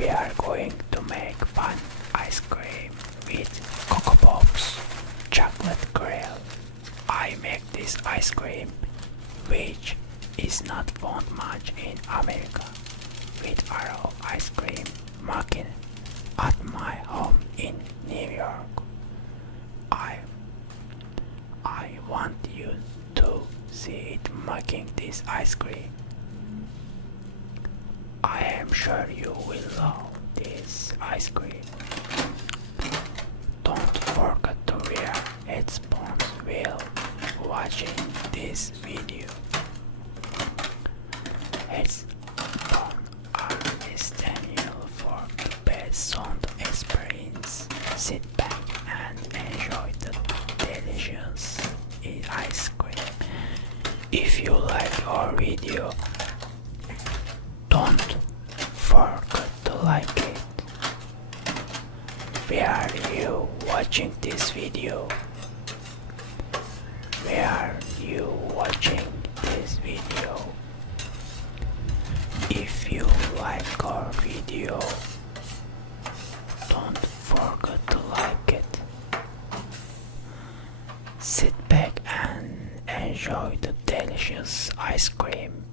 we are going to make fun ice cream with Coco Pops chocolate cream. I make this ice cream, which is not found much in America, with our ice cream making at my home in New York. I want you to see it making this ice cream. I am sure you will love this ice cream. Don't forget to wear headphones while watching this video. Headphones are essential for the best sound experience. Sit back and enjoy the delicious ice cream. If you like our video, don't forget to like it. Where are you watching this video? Where are you watching this video? If you like our video, don't forget to like it. Sit back and enjoy the delicious ice cream.